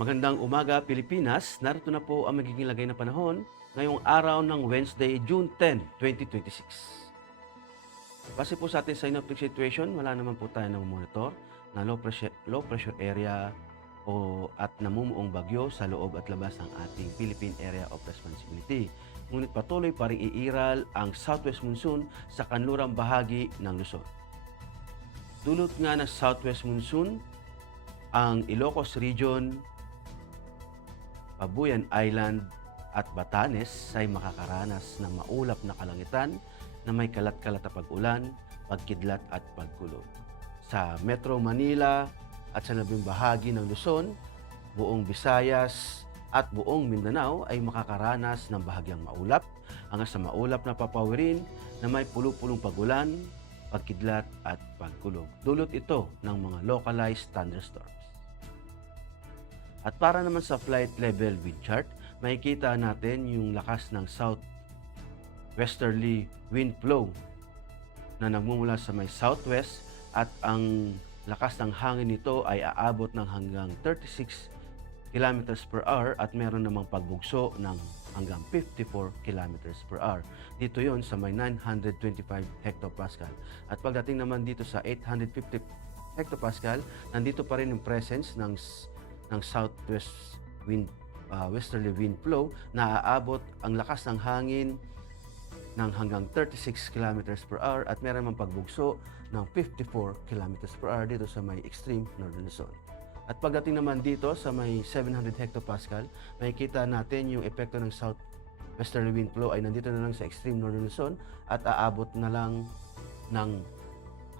Magandang umaga, Pilipinas. Narito na po ang magiging lagay ng panahon ngayong araw ng Wednesday, June 10, 2026. Base po sa ating synoptic situation, wala naman po tayo ng monitor na low pressure area at namumuong bagyo sa loob at labas ng ating Philippine Area of Responsibility. Ngunit patuloy pa rin iiral ang southwest monsoon sa kanlurang bahagi ng Luzon. Dulot nga ng southwest monsoon, ang Ilocos Region, Pabuyan Island at Batanes ay makakaranas ng maulap na kalangitan na may kalat-kalat na pag-ulan, pagkidlat at pagkulog. Sa Metro Manila at sa labing bahagi ng Luzon, buong Visayas at buong Mindanao ay makakaranas ng bahagyang maulap hanggang sa maulap na papawirin na may pulupulong pag-ulan, pagkidlat at pagkulog. Dulot ito ng mga localized thunderstorms. At para naman sa flight level wind chart, makikita natin yung lakas ng southwesterly wind flow na nagmumula sa may southwest at ang lakas ng hangin nito ay aabot ng hanggang 36 kilometers per hour at meron namang pagbugso ng hanggang 54 kilometers per hour. Dito yon sa may 925 hectopascal. At pagdating naman dito sa 850 hectopascal, nandito pa rin yung presence ng southwest wind, westerly wind flow na aabot ang lakas ng hangin ng hanggang 36 kilometers per hour at meron mang pagbugso ng 54 kilometers per hour dito sa may extreme northern Luzon. At pagdating naman dito sa may 700 hectopascal, makikita natin yung epekto ng southwesterly wind flow ay nandito na lang sa extreme northern Luzon at aabot na lang ng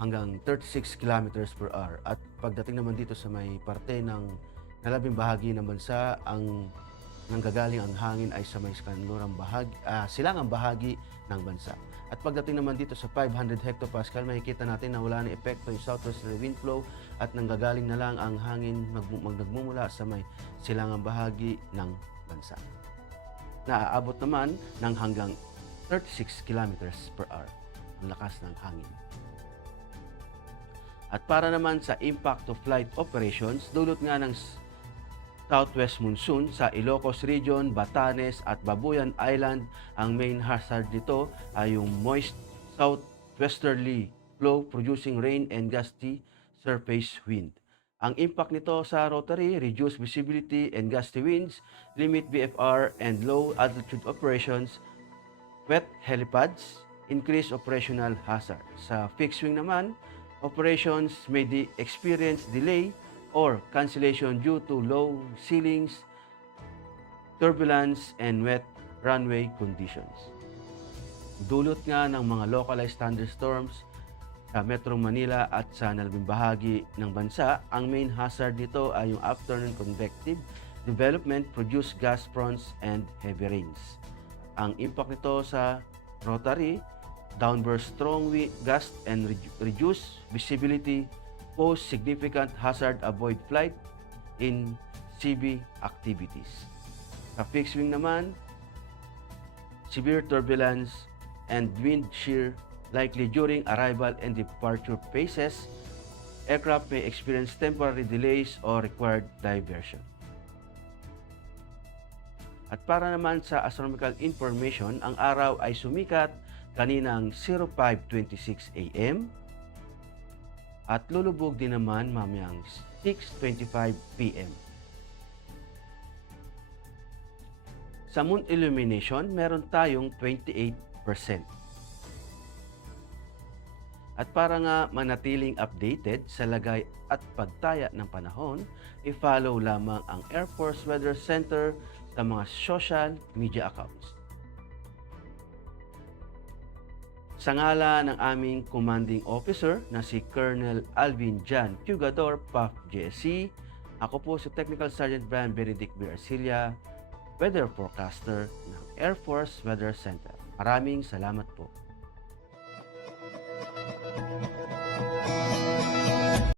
hanggang 36 kilometers per hour. At pagdating naman dito sa may parte ng nalabing bahagi ng bansa, ang nanggagaling ang hangin ay sa may kanlurang bahagi, silangang bahagi ng bansa. At pagdating naman dito sa 500 hectopascal, makikita natin na wala na epekto yung southwesterly wind flow at nanggagaling na lang ang hangin nagmumula sa may silangang bahagi ng bansa. Naaabot naman ng hanggang 36 kilometers per hour ang lakas ng hangin. At para naman sa impact of flight operations, dulot nga ng southwest monsoon sa Ilocos Region, Batanes at Babuyan Island, ang main hazard nito ay yung moist southwesterly flow producing rain and gusty surface wind. Ang impact nito sa Rotary, reduce visibility and gusty winds, limit VFR and low altitude operations, wet helipads, increase operational hazard. Sa fixed wing naman, operations may experience delay or cancellation due to low ceilings, turbulence, and wet runway conditions. Dulot nga ng mga localized thunderstorms sa Metro Manila at sa nalabing bahagi ng bansa, ang main hazard dito ay yung afternoon convective development, produce gas fronts, and heavy rains. Ang impact nito sa Rotary, downburst strong gust and reduce visibility, pose significant hazard, avoid flight in CB activities. Sa fixed wing naman, severe turbulence and wind shear likely during arrival and departure phases. Aircraft may experience temporary delays or required diversion. At para naman sa astronomical information, ang araw ay sumikat kaninang 05:26 AM at lulubog din naman mamayang 6:25 PM. Sa moon illumination, meron tayong 28%. At para nga manatiling updated sa lagay at pagtaya ng panahon, i-follow lamang ang Air Force Weather Center sa mga social media accounts. Sa ngala ng aming commanding officer na si Colonel Alvin Jan Pugador, PAF JSC, ako po si Technical Sergeant Brian Benedict B. Arcilla, Weather Forecaster ng Air Force Weather Center. Maraming salamat po.